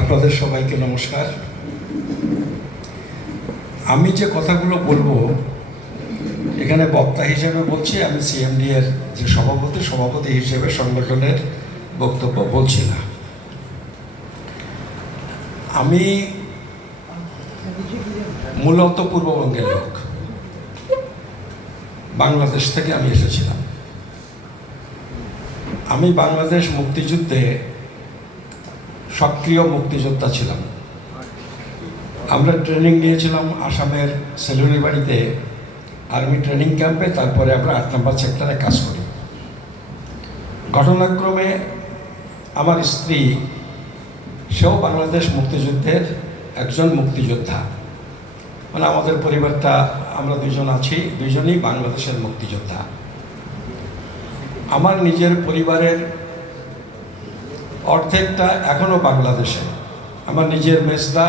আপনাদের সবাইকে নমস্কার। আমি যে কথাগুলো বলবো এখানে বক্তা হিসেবে বলছি, আমি সিএমডি এর যে সভাপতি হিসেবে সংগঠনের বক্তব্য বলছি না। আমি মূলত পূর্ববঙ্গের লোক, বাংলাদেশ থেকে আমি এসেছিলাম। আমি বাংলাদেশ মুক্তিযুদ্ধে সক্রিয় মুক্তিযোদ্ধা ছিলাম। আমরা ট্রেনিং নিয়েছিলাম আসামের সেলুনিবাড়িতে আর্মি ট্রেনিং ক্যাম্পে, তারপরে আমরা 8 নম্বর সেক্টরে কাজ করি। ঘটনাক্রমে আমার স্ত্রী, সেও বাংলাদেশ মুক্তিযুদ্ধের একজন মুক্তিযোদ্ধা। মানে আমাদের পরিবারটা, আমরা দুজন আছি, দুজনই বাংলাদেশের মুক্তিযোদ্ধা। আমার নিজের পরিবারের অর্ধেকটা এখনও বাংলাদেশে। আমার নিজের মেজদা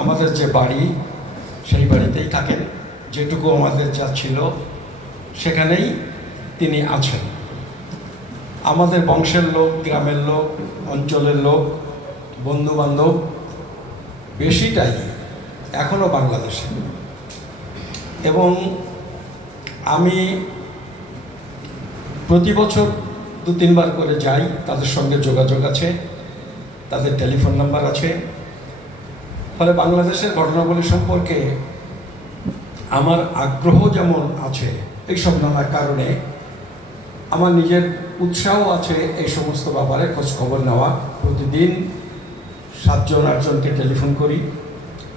আমাদের যে বাড়ি, সেই বাড়িতেই থাকেন। যেটুকু আমাদের যা ছিল সেখানেই তিনি আছেন। আমাদের বংশের লোক, গ্রামের লোক, অঞ্চলের লোক, বন্ধুবান্ধব বেশিটাই এখনও বাংলাদেশে। এবং আমি প্রতি বছর 2-3 বার করে যাই, তাদের সঙ্গে যোগাযোগ আছে, তাদের টেলিফোন নাম্বার আছে। ফলে বাংলাদেশের ঘটনাবলী সম্পর্কে আমার আগ্রহ যেমন আছে, এইসব নানা কারণে আমার নিজের উৎসাহ আছে এই সমস্ত ব্যাপারে খোঁজ খবর নেওয়া। প্রতিদিন 7-8জনকে টেলিফোন করি,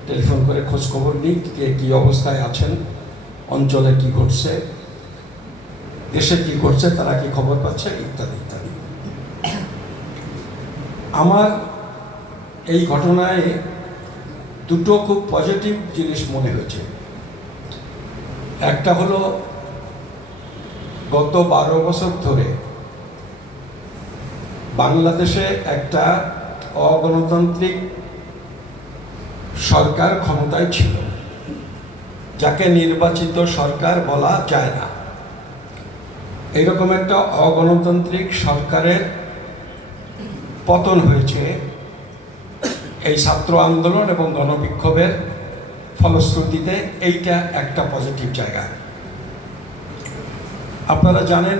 টেলিফোন করে খোঁজ খবর নিই, কে কী অবস্থায় আছেন, অঞ্চলে কি ঘটছে, দেশে কি ঘটছে, তারা কি খবর পাচ্ছে, ইত্যাদি ইত্যাদি। আমার এই ঘটনায় দুটো খুব পজিটিভ জিনিস মনে হয়েছে। একটা হলো, গত 12 বছর ধরে বাংলাদেশে একটা অগণতান্ত্রিক সরকার ক্ষমতায় ছিল, যাকে নির্বাচিত সরকার বলা যায় না। এইরকম একটা অগণতান্ত্রিক সরকারের পতন হয়েছে এই ছাত্র আন্দোলন এবং গণবিক্ষোভের ফলশ্রুতিতে। এইটা একটা পজিটিভ জায়গা। আপনারা জানেন,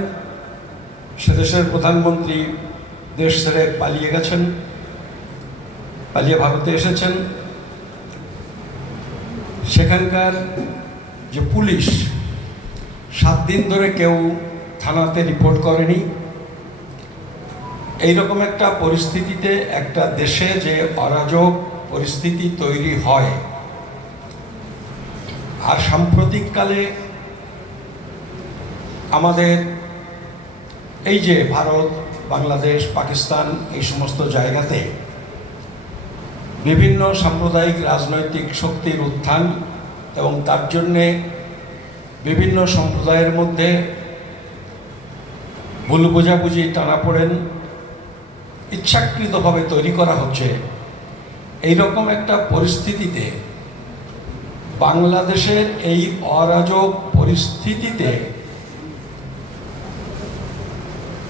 সেদেশের প্রধানমন্ত্রী দেশ ছেড়ে পালিয়ে গেছেন, পালিয়ে ভারতে এসেছেন। সেখানকার যে পুলিশ, 7 দিন ধরে কেউ থানাতে রিপোর্ট করেনি। এইরকম একটা পরিস্থিতিতে একটা দেশে যে অরাজক পরিস্থিতি তৈরি হয়, আর সাম্প্রতিককালে আমাদের এই যে ভারত, বাংলাদেশ, পাকিস্তান, এই সমস্ত জায়গাতে বিভিন্ন সাম্প্রদায়িক রাজনৈতিক শক্তির উত্থান, এবং তার জন্যে বিভিন্ন সম্প্রদায়ের মধ্যে ভুল বোঝাবুঝি, টানাপোড়েন ইচ্ছাকৃতভাবে তৈরি করা হচ্ছে। এইরকম একটা পরিস্থিতিতে, বাংলাদেশের এই অরাজক পরিস্থিতিতে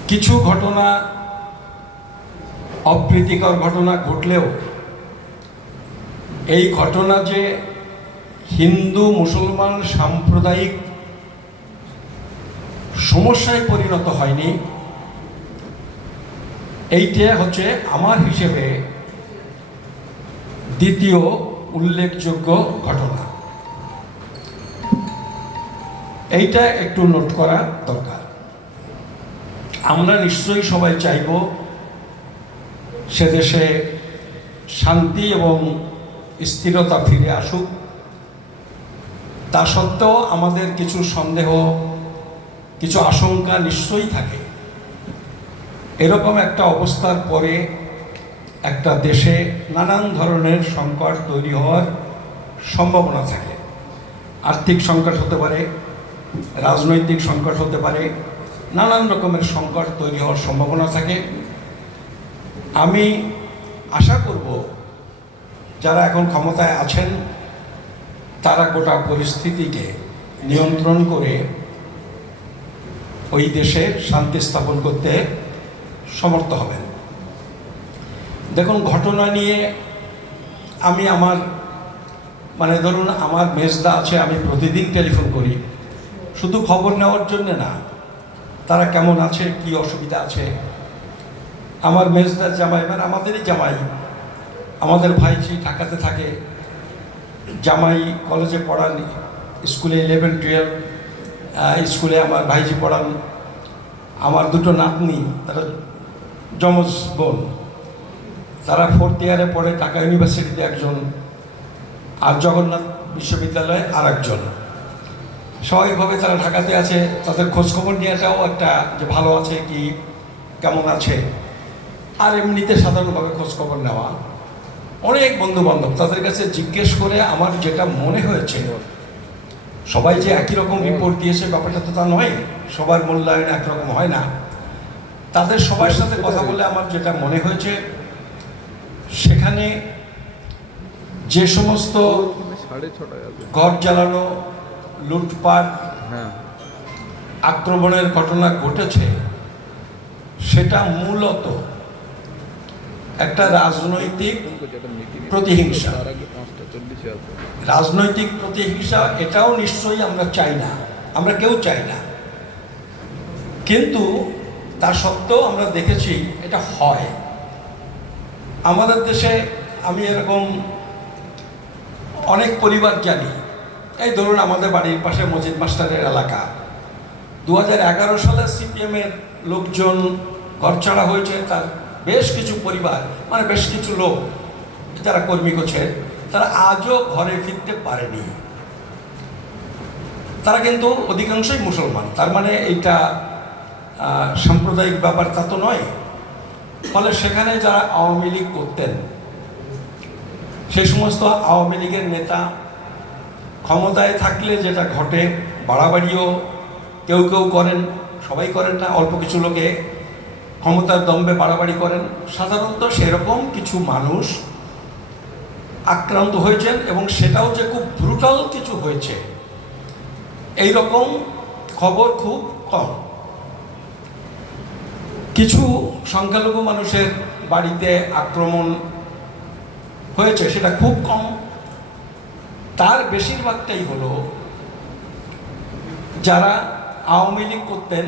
কিছু ঘটনা, অপ্রীতিকর ঘটনা ঘটলেও এই ঘটনা যে হিন্দু মুসলমান সাম্প্রদায়িক সমস্যায় পরিণত হয়নি, এইটা হচ্ছে আমার হিসেবে দ্বিতীয় উল্লেখযোগ্য ঘটনা। এইটা একটু নোট করা দরকার। আমরা নিশ্চয়ই সবাই চাইব সে দেশে শান্তি এবং স্থিরতা ফিরে আসুক। তা সত্ত্বেও আমাদের কিছু সন্দেহ, কিছু আশঙ্কা নিশ্চয়ই থাকে। এরকম একটা অবস্থার পরে একটা দেশে নানান ধরনের সংকট তৈরি হওয়ার সম্ভাবনা থাকে। আর্থিক সংকট হতে পারে, রাজনৈতিক সংকট হতে পারে, নানান রকমের সংকট তৈরি হওয়ার সম্ভাবনা থাকে। আমি আশা করব যারা এখন ক্ষমতায় আছেন তারা গোটা পরিস্থিতিকে নিয়ন্ত্রণ করে ওই দেশে শান্তি স্থাপন করতে সমর্থ হবেন। দেখুন, ঘটনা নিয়ে আমি আমার মানে ধরুন আমার মেজদা আছে, আমি প্রতিদিন টেলিফোন করি, শুধু খবর নেওয়ার জন্য না, তারা কেমন আছে, কি অসুবিধা আছে। আমার মেজদার জামাই মানে আমাদেরই জামাই, আমাদের ভাইজি ঢাকাতে থাকে, জামাই কলেজে পড়ান, স্কুলে 11-12 স্কুলে আমার ভাইজি পড়ান। আমার দুটো নাতনি, তারা যমজ বোন, তারা 4th ইয়ারে পড়ে ঢাকা ইউনিভার্সিটিতে একজন, আর জগন্নাথ বিশ্ববিদ্যালয়ে আর একজন। স্বাভাবিকভাবে তারা ঢাকাতে আছে, তাদের খোঁজখবর নেওয়াটাও একটা যে ভালো আছে কি কেমন আছে, আর এমনিতে সাধারণভাবে খোঁজখবর নেওয়া। অনেক বন্ধু বান্ধব, তাদের কাছে জিজ্ঞেস করে আমার যেটা মনে হয়েছে, সবাই যে একই রকম রিপোর্ট দিয়েছে ব্যাপারটা তো তা নয়, সবার মূল্যায়ন একরকম হয় না। তাদের সবার সাথে কথা বলে আমার যেটা মনে হয়েছে, সেখানে যে সমস্ত ঘর জ্বালানো, লুটপাট, আক্রমণের ঘটনা ঘটেছে, সেটা মূলত একটা রাজনৈতিক প্রতিহিংসা। রাজনৈতিক প্রতিহিংসা এটাও নিশ্চয়ই আমরা চাই না, আমরা কেউ চাই না, কিন্তু তা সত্ত্বেও আমরা দেখেছি এটা হয় আমাদের দেশে। আমি এরকম অনেক পরিবার জানি, এই ধরুন আমাদের বাড়ির পাশে মজিদ মাস্টারের এলাকা, 2011 সালে সিপিএমের লোকজন ঘরছাড়া হয়েছে, তার বেশ কিছু পরিবার মানে বেশ কিছু লোক যারা কর্মী করছে, তারা আজও ঘরে ফিরতে পারেনি। তারা কিন্তু অধিকাংশই মুসলমান, তার মানে এইটা সাম্প্রদায়িক ব্যাপার তা তো নয়। ফলে সেখানে যারা আওয়ামী লীগ করতেন, সেই সমস্ত আওয়ামী লীগের নেতা ক্ষমতায় থাকলে যেটা ঘটে, বাড়াবাড়িও কেউ কেউ করেন, সবাই করেন না, অল্প কিছু লোকে ক্ষমতার দম্ভে বাড়াবাড়ি করেন। সাধারণত সেরকম কিছু মানুষ আক্রান্ত হয়েছেন, এবং সেটাও যে খুব ব্রুটাল কিছু হয়েছে এই রকম খবর খুব কম। কিছু সংখ্যালঘু মানুষের বাড়িতে আক্রমণ হয়েছে, সেটা খুব কম। তার বেশিরভাগটাই হলো যারা আওয়ামী লীগ করতেন,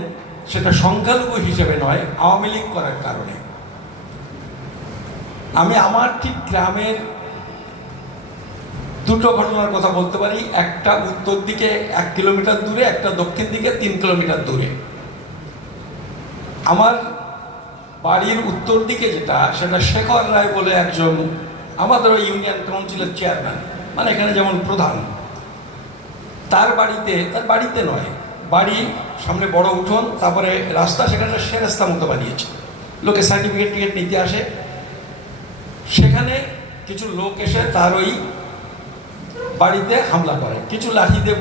সেটা সংখ্যালঘু হিসেবে নয়, আওয়ামী লীগ করার কারণে। আমি আমার ঠিক গ্রামের দুটো ঘটনার কথা বলতে পারি, একটা উত্তর দিকে 1 কিলোমিটার দূরে, একটা দক্ষিণ দিকে 3 কিলোমিটার দূরে। আমার বাড়ির উত্তর দিকে যেটা, সেটা শেখর রায় বলে একজন আমাদের ওই ইউনিয়ন কাউন্সিলের চেয়ারম্যান, মানে এখানে যেমন প্রধান, তার বাড়িতে নয়, বাড়ি সামনে বড় উঠোন, তারপরে রাস্তা, সেখানে সেরাস্তা মতো বানিয়েছে, লোকে সার্টিফিকেট টিকেট নিতে আসে। সেখানে কিছু লোক এসে তার ওই বাড়িতে হামলা করে, কিছু লাঠি দিয়ে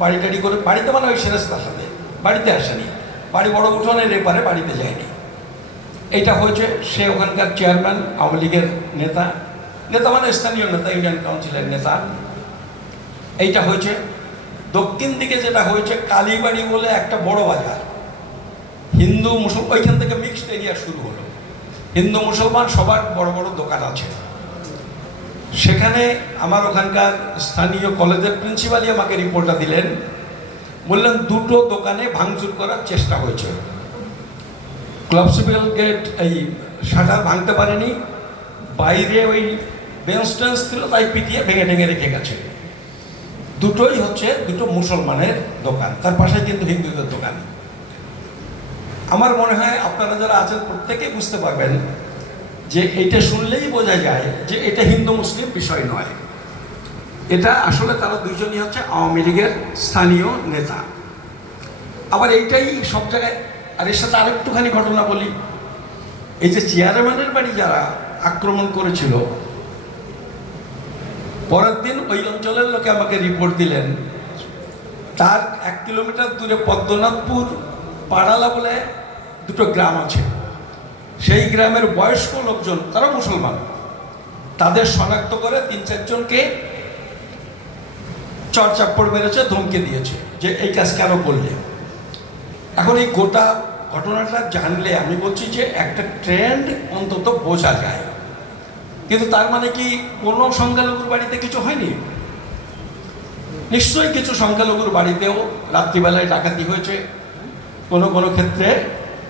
বাড়ি টাড়ি করে, বাড়িতে মানে ওই সেরাস্তার সাথে, বাড়িতে আসেনি, বাড়ি বড় উঠোনের এপারে, বাড়িতে যায়নি। এইটা হয়েছে, সে ওখানকার চেয়ারম্যান, আওয়ামী লীগের নেতা, নেতা মানে স্থানীয় নেতা, ইউনিয়ন কাউন্সিলের নেতা। এইটা হয়েছে। দক্ষিণ দিকে যেটা হয়েছে, কালীবাড়ি বলে একটা বড় বাজার, হিন্দু মুসলমান, ওইখান থেকে মিক্সড এরিয়া শুরু হলো, হিন্দু মুসলমান সবার বড় বড় দোকান আছে। সেখানে আমার ওখানকার স্থানীয় কলেজের প্রিন্সিপালই আমাকে রিপোর্টটা দিলেন, বললেন 2টো দোকানে ভাঙচুর করার চেষ্টা হয়েছে। ক্লাবসিপিয়াল গেট এই শাটার ভাঙতে পারেনি, বাইরে ওই বেঞ্চ টেঞ্চ ছিল, তাই পিটিয়ে ভেঙে ঠেঙে রেখে গেছে। দুটোই হচ্ছে দুটো মুসলমানের দোকান, তার পাশে কিন্তু হিন্দুদের দোকান। আমার মনে হয় আপনারা যারা আছেন প্রত্যেকেই বুঝতে পারবেন যে এইটা শুনলেই বোঝা যায় যে এটা হিন্দু মুসলিম বিষয় নয়, এটা আসলে তারা দুইজনই হচ্ছে আওয়ামী লীগের স্থানীয় নেতা। আবার এইটাই সব জায়গায়। আর এর সাথে আরেকটুখানি ঘটনা বলি, এই যে চেয়ারম্যানের বাড়ি যারা আক্রমণ করেছিল, পরের দিন ওই অঞ্চলের লোকে আমাকে রিপোর্ট দিলেন, তার 1 কিলোমিটার দূরে পদ্মনাথপুর পাড়ালা বলে দুটো গ্রাম আছে, সেই গ্রামের বয়স্ক লোকজন, তারা মুসলমান, তাদের শনাক্ত করে 3-4 জনকে চড়চাপ্পড় মেরেছে, ধমকে দিয়েছে যে এই কাজ কেন করলে। এখন এই গোটা ঘটনাটা জানলে আমি বলছি যে একটা ট্রেন্ড অন্তত বোঝা যায়। কিন্তু তার মানে কি কোনো সংখ্যালঘুর বাড়িতে কিছু হয়নি? নিশ্চয়ই কিছু সংখ্যালঘুর বাড়িতেও রাত্রিবেলায় ডাকাতি হয়েছে কোনো কোনো ক্ষেত্রে,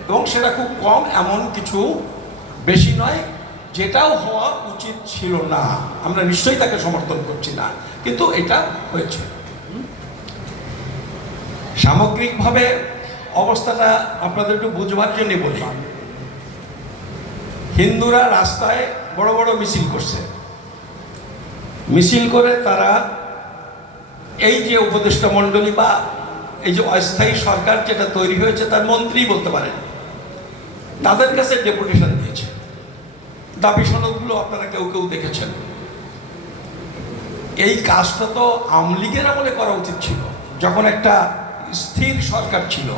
এবং সেটা খুব কম, এমন কিছু বেশি নয়, যেটাও হওয়া উচিত ছিল না। আমরা নিশ্চয়ই তাকে সমর্থন করছি না, কিন্তু এটা হয়েছে। সামগ্রিকভাবে অবস্থাটা আপনাদের একটু বুঝবার জন্য বলি। হিন্দুরা রাস্তায় বড় বড় মিছিল করছে, মিছিল করে তারা এই যে উপদেষ্টা মণ্ডলী বা এই যে অস্থায়ী সরকার যেটা তৈরি হয়েছে তার মন্ত্রী বলতে পারেন, তাদের কাছে ডেপুটেশন দিয়েছে। দাবি সনদগুলো আপনারা কেউ কেউ দেখেছেন। এই কাজটা তো আওয়ামী লীগের আমলে করা উচিত ছিল, যখন একটা স্থির সরকার ছিল।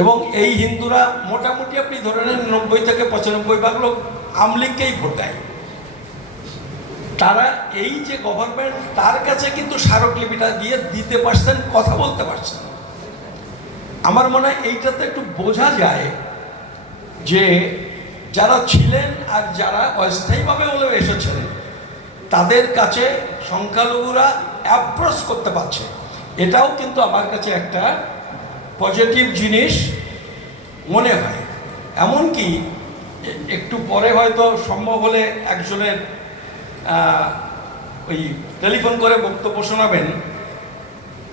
এবং এই হিন্দুরা মোটামুটি আপনি ধরে নেন 90 থেকে 95% লোক আওয়ামী লীগকেই ভোট দেয়। তারা এই যে গভর্নমেন্ট, তার কাছে কিন্তু স্মারকলিপিটা দিয়ে দিতে পারছেন, কথা বলতে পারছেন। আমার মনে হয় এইটাতে একটু বোঝা যায় যে যারা ছিলেন আর যারা অস্থায়ীভাবে হলেও এসেছেন, তাদের কাছে সংখ্যালঘুরা অ্যাপ্রোচ করতে পারছে। এটাও কিন্তু আমার কাছে একটা পজিটিভ জিনিস মনে হয়। এমনকি একটু পরে হয়তো সম্ভব হলে একজনের ওই টেলিফোন করে বক্তব্য শোনাবেন।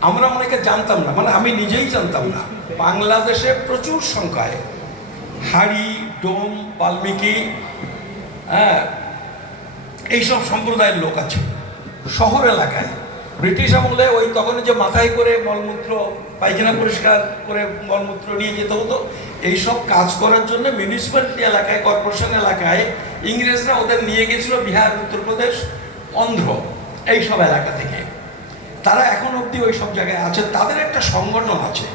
আমরা অনেকে জানতাম না, মানে আমি নিজেই জানতাম না, বাংলাদেশে প্রচুর সংখ্যায় হাড়ি, ডোম, বাল্মীকি, এইসব সম্প্রদায়ের লোক আছে শহর এলাকায়। ব্রিটিশ আমলে ওই তখন যে মাথায় করে মলমূত্র, পায়খানা পরিষ্কার করে মলমূত্র নিয়ে যেতে হতো, এইসব কাজ করার জন্য মিউনিসিপ্যালিটি এলাকায়, কর্পোরেশন এলাকায় ইংরেজরা ওদের নিয়ে গেছিল বিহার, উত্তরপ্রদেশ, অন্ধ্র, এইসব এলাকা থেকে। তারা এখন অবধি ওই সব জায়গায় আছে, তাদের একটা সংগঠন আছে।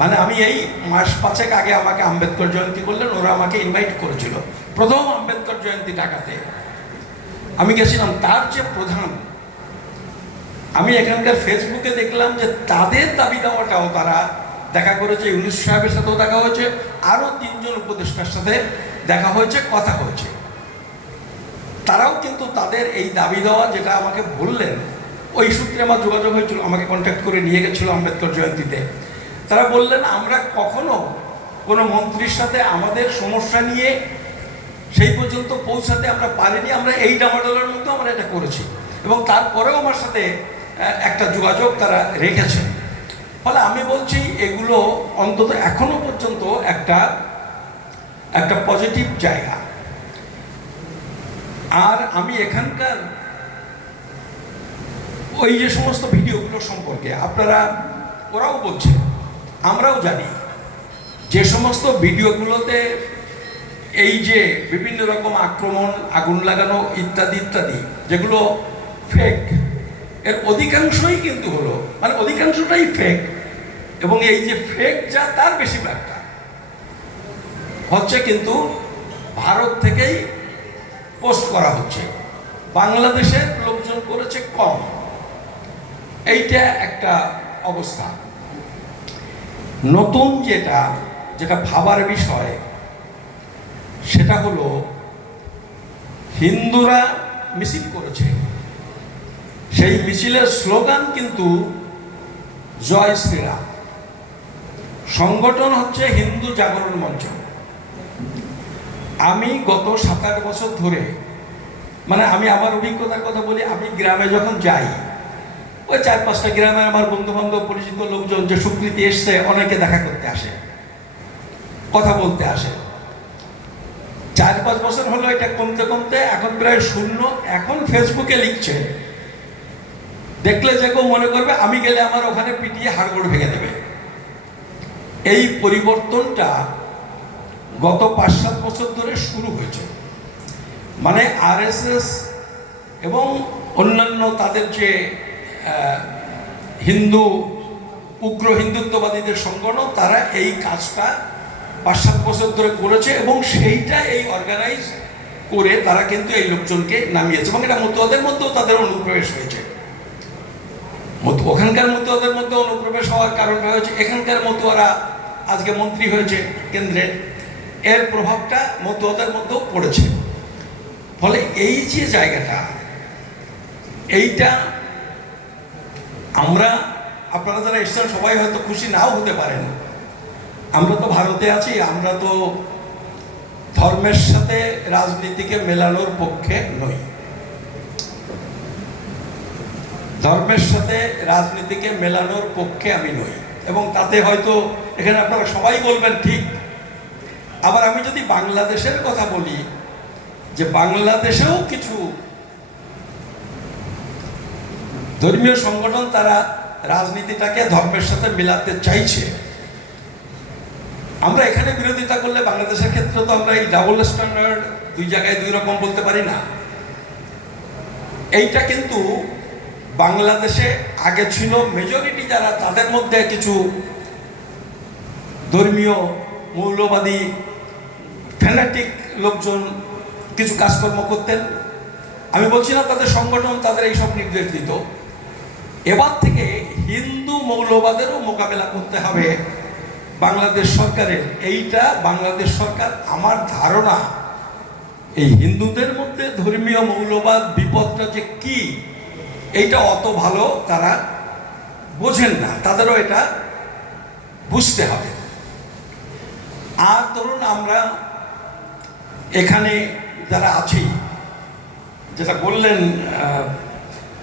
মানে আমি এই মাস 5 আগে আমাকে আম্বেদকর জয়ন্তী করলেন, ওরা আমাকে ইনভাইট করেছিল প্রথম আম্বেদকর জয়ন্তী ঢাকাতে। আমি গেছিলাম, তার যে প্রধান, আমি এখানকার ফেসবুকে দেখলাম যে তাদের দাবি দেওয়াটাও তারা দেখা করেছে। ইউনুস সাহেবের সাথেও দেখা হয়েছে, আরও 3 জন উপদেষ্টার সাথে দেখা হয়েছে, কথা হয়েছে। তারাও কিন্তু তাদের এই দাবি দেওয়া যেটা আমাকে বললেন, ওই সূত্রে আমার যোগাযোগ হয়েছিল, আমাকে কন্ট্যাক্ট করে নিয়ে গেছিল আম্বেদকর জয়ন্তীতে। তারা বললেন আমরা কখনো কোনো মন্ত্রীর সাথে আমাদের সমস্যা নিয়ে সেই পর্যন্ত পৌঁছাতে আমরা পারিনি, আমরা এই ডামাডোলের মধ্যে আমরা এটা করেছি, এবং তারপরেও আমার সাথে একটা যোগাযোগ তারা রেখেছেন। ফলে আমি বলছি এগুলো অন্তত এখনো পর্যন্ত একটা পজিটিভ জায়গা। আর আমি এখানকার ওই যে সমস্ত ভিডিওগুলো সম্পর্কে আপনারা, ওরাও বলছে, আমরাও জানি, যে সমস্ত ভিডিওগুলোতে এই যে বিভিন্ন রকম আক্রমণ, আগুন লাগানো ইত্যাদি ইত্যাদি, যেগুলো ফেক, এর অধিকাংশই কিন্তু হলো, মানে অধিকাংশটাই ফেক। এবং এই যে ফেক যা, তার বেশিরভাগটা হচ্ছে কিন্তু ভারত থেকেই পোস্ট করা হচ্ছে, বাংলাদেশের লোকজন করেছে কম। এইটা একটা অবস্থা। নতুন যেটা ভাবার বিষয়, সেটা হলো হিন্দুরা মিছিল করেছে, সেই মিছিলের স্লোগান কিন্তু জয় শ্রীরাম। সংগঠন হচ্ছে হিন্দু জাগরণ মঞ্চ। আমি গত 7-8 বছর ধরে, মানে আমি আমার অভিজ্ঞতার কথা বলি, আমি গ্রামে যখন যাই, ওই 4-5টা গ্রামে আমার বন্ধু বান্ধব, পরিচিত লোকজন, যে স্বীকৃতি এসছে, অনেকে দেখা করতে আসে, কথা বলতে আসে। 4-5 বছর হলো এটা কমতে কমতে এখন প্রায় 0। এখন ফেসবুকে লিখছে, দেখলে যে কেউ মনে করবে আমি গেলে আমার ওখানে পিটিয়ে হাড়গোড় ভেঙে দেবে। এই পরিবর্তনটা গত 5-7 বছর ধরে শুরু হয়েছে। মানে আরএসএস এবং অন্যান্য তাদের যে উগ্র হিন্দুত্ববাদীদের সংগঠন, তারা এই কাজটা 5-7 বছর ধরে করেছে, এবং সেইটা এই অর্গানাইজ করে তারা কিন্তু এই লোকজনকে নামিয়েছে। এবং এটা মতুয়াদের মধ্যেও তাদের অনুপ্রবেশ হয়েছে। ওখানকার মতুয়াদের মধ্যে অনুপ্রবেশ হওয়ার কারণটা হয়েছে, এখানকার মতুয়ারা আজকে মন্ত্রী হয়েছে কেন্দ্রে, এর প্রভাবটা মতুয়াদের মধ্যেও পড়েছে। ফলে এই যে জায়গাটা, এইটা আমরা, আপনারা যারা এসছেন সবাই হয়তো খুশি নাও হতে পারেন। আমরা তো ভারতে আছি, আমরা তো ধর্মের সাথে রাজনীতিকে মেলানোর পক্ষে নই। ধর্মের সাথে রাজনীতিকে মেলানোর পক্ষে আমি নই, এবং তাতে হয়তো এখানে আপনারা সবাই বলবেন ঠিক। আবার আমি যদি বাংলাদেশের কথা বলি, যে বাংলাদেশেও কিছু ধর্মীয় সংগঠন তারা রাজনীতিটাকে ধর্মের সাথে মেলাতে চাইছে। আমরা এখানে বিরোধিতা করলে বাংলাদেশের ক্ষেত্রে তো আমরা এই ডাবল স্ট্যান্ডার্ড, দুই জায়গায় দুই রকম বলতে পারি না। এইটা কিন্তু বাংলাদেশে আগে ছিল, মেজরিটি যারা, তাদের মধ্যে কিছু ধর্মীয় মৌলবাদী ফ্যানাটিক লোকজন কিছু কাজকর্ম করতেন। আমি বলছি না তাদের সংগঠন তাদের এইসব নির্দেশ দিত। এবার থেকে হিন্দু মৌলবাদেরও মোকাবেলা করতে হবে বাংলাদেশ সরকারের। এইটা বাংলাদেশ সরকার, আমার ধারণা, এই হিন্দুদের মধ্যে ধর্মীয় মৌলবাদ বিপদটা যে কি, এইটা অত ভালো তারা বোঝেন না, তাদেরও এটা বুঝতে হবে। আর ধরুন আমরা এখানে যারা আছি, যেটা বললেন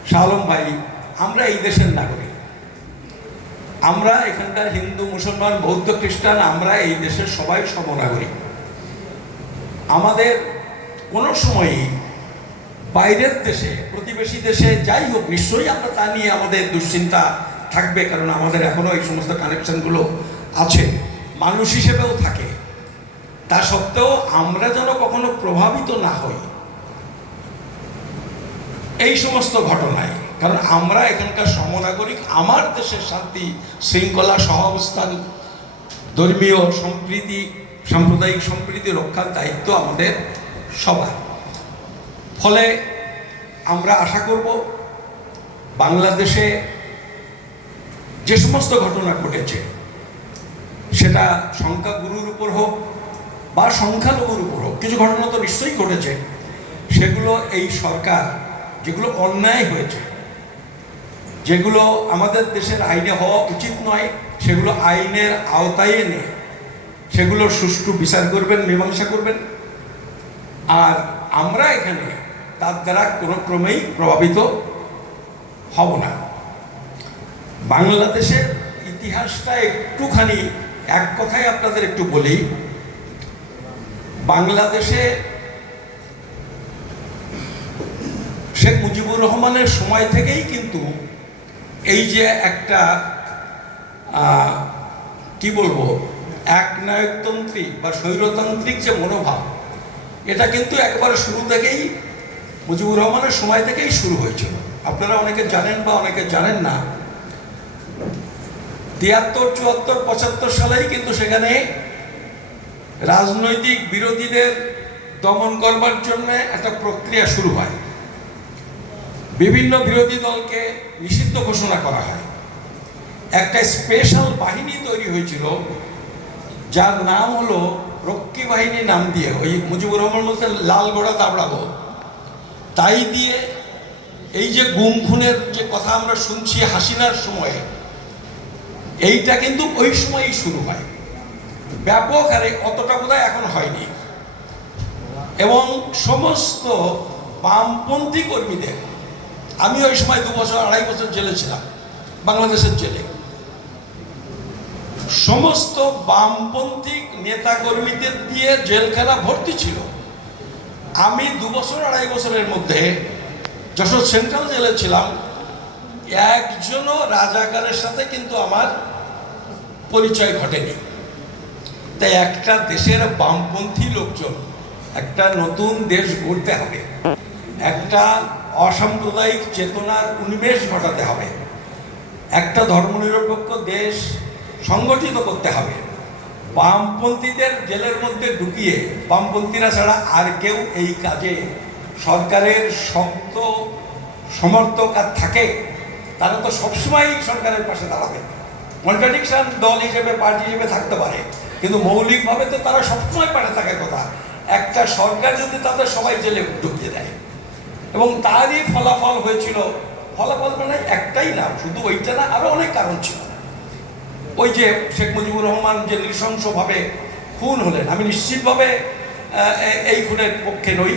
শাহ আলম ভাই, আমরা এই দেশের নাগরিক, আমরা এখানকার হিন্দু, মুসলমান, বৌদ্ধ, খ্রিস্টান, আমরা এই দেশের সবাই সমনাগরিক। আমাদের কোনো সময়ই বাইরের দেশে, প্রতিবেশী দেশে যাই হোক, নিশ্চয়ই আমরা তা নিয়ে আমাদের দুশ্চিন্তা থাকবে, কারণ আমাদের এখনো এই সমস্ত কানেকশনগুলো আছে, মানুষ হিসেবেও থাকে। তা সত্ত্বেও আমরা যেন কখনো প্রভাবিত না হই এই সমস্ত ঘটনায়, কারণ আমরা এখানকার সমনাগরিক। আমার দেশের শান্তি শৃঙ্খলা, সহাবস্থান, ধর্মীয় সম্প্রীতি, সাম্প্রদায়িক সম্প্রীতি রক্ষার দায়িত্ব আমাদের সবার। ফলে আমরা আশা করব বাংলাদেশে যে সমস্ত ঘটনা ঘটেছে, সেটা সংখ্যাগুরুর উপর হোক বা সংখ্যালঘুর উপর হোক, কিছু ঘটনা তো নিশ্চয়ই ঘটেছে, সেগুলো এই সরকার, যেগুলো অন্যায় হয়েছে, যেগুলো আমাদের দেশের আইনে হওয়া উচিত নয়, সেগুলো আইনের আওতায় এনে সেগুলো সুষ্ঠু বিচার করবেন, মীমাংসা করবেন। আর আমরা এখানে তার দ্বারা কোনো ক্রমেই প্রভাবিত হব না। বাংলাদেশের ইতিহাসটা একটুখানি এক কথায় আপনাদের একটু বলি। বাংলাদেশে শেখ মুজিবুর রহমানের সময় থেকেই কিন্তু এই যে একটা কি বলবো, একনায়কতান্ত্রিক বা স্বৈরতান্ত্রিক যে মনোভাব, এটা কিন্তু একবারে শুরু থেকেই মুজিবুর রহমানের সময় থেকেই শুরু হয়েছিল। আপনারা অনেকে জানেন বা অনেকে জানেন না, 73, 74, 75 সালেই কিন্তু সেখানে রাজনৈতিক বিরোধীদের দমন করবার জন্য একটা প্রক্রিয়া শুরু হয়। বিভিন্ন বিরোধী দলকে নিষিদ্ধ ঘোষণা করা হয়। একটা স্পেশাল বাহিনী তৈরি হয়েছিল, যার নাম হলো রক্ষী বাহিনী নাম দিয়ে, ওই মুজিবুর রহমান বলতেন লাল ঘোড়া দাবড়াবো, তাই দিয়ে এই যে গুম খুনের যে কথা আমরা শুনছি হাসিনার সময়ে, এইটা কিন্তু ওই সময়ই শুরু হয় ব্যাপক হারে, অতটা বোধহয় এখন হয়নি। এবং সমস্ত বামপন্থী কর্মীদের, আমি ওই সময় 2 বছর 2.5 বছর জেলে ছিলাম, বাংলাদেশের জেলে। সমস্ত বামপন্থী নেতা কর্মীদের দিয়ে জেলখানা ভর্তি ছিল। আমি 2 বছর 2.5 বছরের মধ্যে যশোর সেন্ট্রাল জেলে ছিলাম, একজনও রাজাকারের সাথে কিন্তু আমার পরিচয় ঘটেনি। তাই একটা দেশের বামপন্থী লোকজন, একটা নতুন দেশ গড়তে হবে, একটা অসাম্প্রদায়িক চেতনার উন্মেষ ঘটাতে হবে, একটা ধর্মনিরপেক্ষ দেশ সংগঠিত করতে হবে। বামপন্থীদের জেলের মধ্যে ঢুকিয়ে, বামপন্থীরা ছাড়া আর কেউ এই কাজে সরকারের শক্ত সমর্থক আর থাকে, তারা তো সবসময় সরকারের পাশে দাঁড়াবে। কন্ট্রাডিকশন দল হিসেবে, পার্টি হিসেবে থাকতে পারে, কিন্তু মৌলিকভাবে তো তারা সবসময় পাশে থাকার কথা। একটা সরকার যদি তাদের সবাই জেলে ঢুকিয়ে দেয়, এবং তারই ফলাফল হয়েছিল। ফলাফল মানে একটাই না, শুধু ওইটা না, আরো অনেক কারণ ছিল। ওই যে শেখ মুজিবুর রহমান যে নৃশংসভাবে খুন হলেন, আমি নিশ্চিতভাবে এই খুনের পক্ষে নই,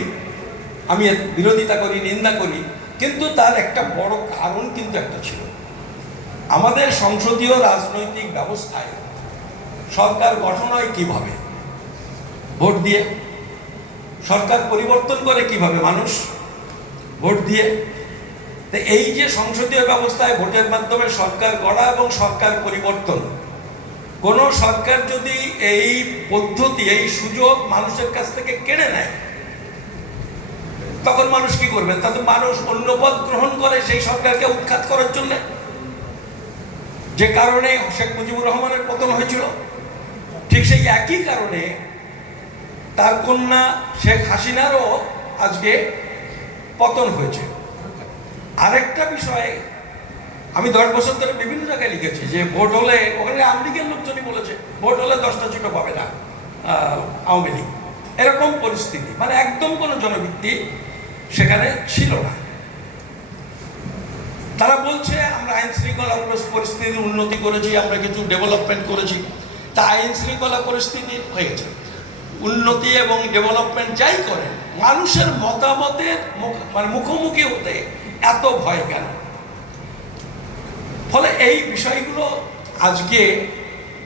আমি এর বিরোধিতা করি, নিন্দা করি, কিন্তু তার একটা বড় কারণ কিন্তু একটা ছিল। আমাদের সংসদীয় রাজনৈতিক ব্যবস্থায় সরকার গঠন হয় কিভাবে? ভোট দিয়ে। সরকার পরিবর্তন করে কিভাবে? মানুষ ভোট দিয়ে। তো এই যে সংসদীয় ব্যবস্থায় ভোটের মাধ্যমে সরকার গড়া এবং সরকার পরিবর্তন, কোন সরকার যদি এই পদ্ধতি, এই সুযোগ মানুষের কাছ থেকে কেড়ে নেয়, তখন মানুষ কি করবে? তাতে মানুষ অন্য পথ গ্রহণ করে সেই সরকারকে উৎখাত করার জন্য, যে কারণে শেখ মুজিবুর রহমানের পতন হয়েছিল। ঠিক সেই একই কারণে তার কন্যা শেখ হাসিনারও আজকে পতন হয়েছে। আরেকটা বিষয়, আমি 10 বছর ধরে বিভিন্ন জায়গায় লিখেছি যে ভোট হলে, ওখানে আওয়ামী লীগের লোকজনই বলেছে ভোট হলে 10টা সিটও পাবে না আওয়ামী লীগ, এরকম পরিস্থিতি, মানে একদম কোনো জনভিত্তি সেখানে ছিল না। তারা বলছে আমরা আইন শৃঙ্খলা পরিস্থিতির উন্নতি করেছি, আমরা কিছু ডেভেলপমেন্ট করেছি। তা আইন শৃঙ্খলা পরিস্থিতি হয়ে গেছে, উন্নতি এবং ডেভেলপমেন্ট যাই করেন, মানুষের মতামতের মানে মুখোমুখি হতে এত ভয় কেন? ফলে এই বিষয়গুলো আজকে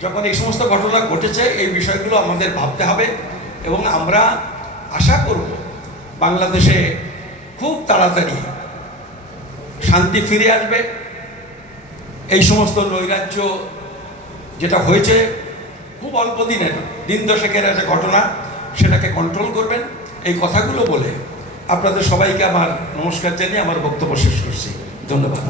যখন এই সমস্ত ঘটনা ঘটেছে, এই বিষয়গুলো আমাদের ভাবতে হবে এবং আমরা আশা করব বাংলাদেশে খুব তাড়াতাড়ি শান্তি ফিরে আসবে। এই সমস্ত নৈরাজ্য যেটা হয়েছে খুব অল্প দিনের, দিন দশেকের একটা ঘটনা, সেটাকে কন্ট্রোল করবেন। এই কথাগুলো বলে আপনাদের সবাইকে আমার নমস্কার জানিয়ে আমার বক্তব্য শেষ করছি। ধন্যবাদ।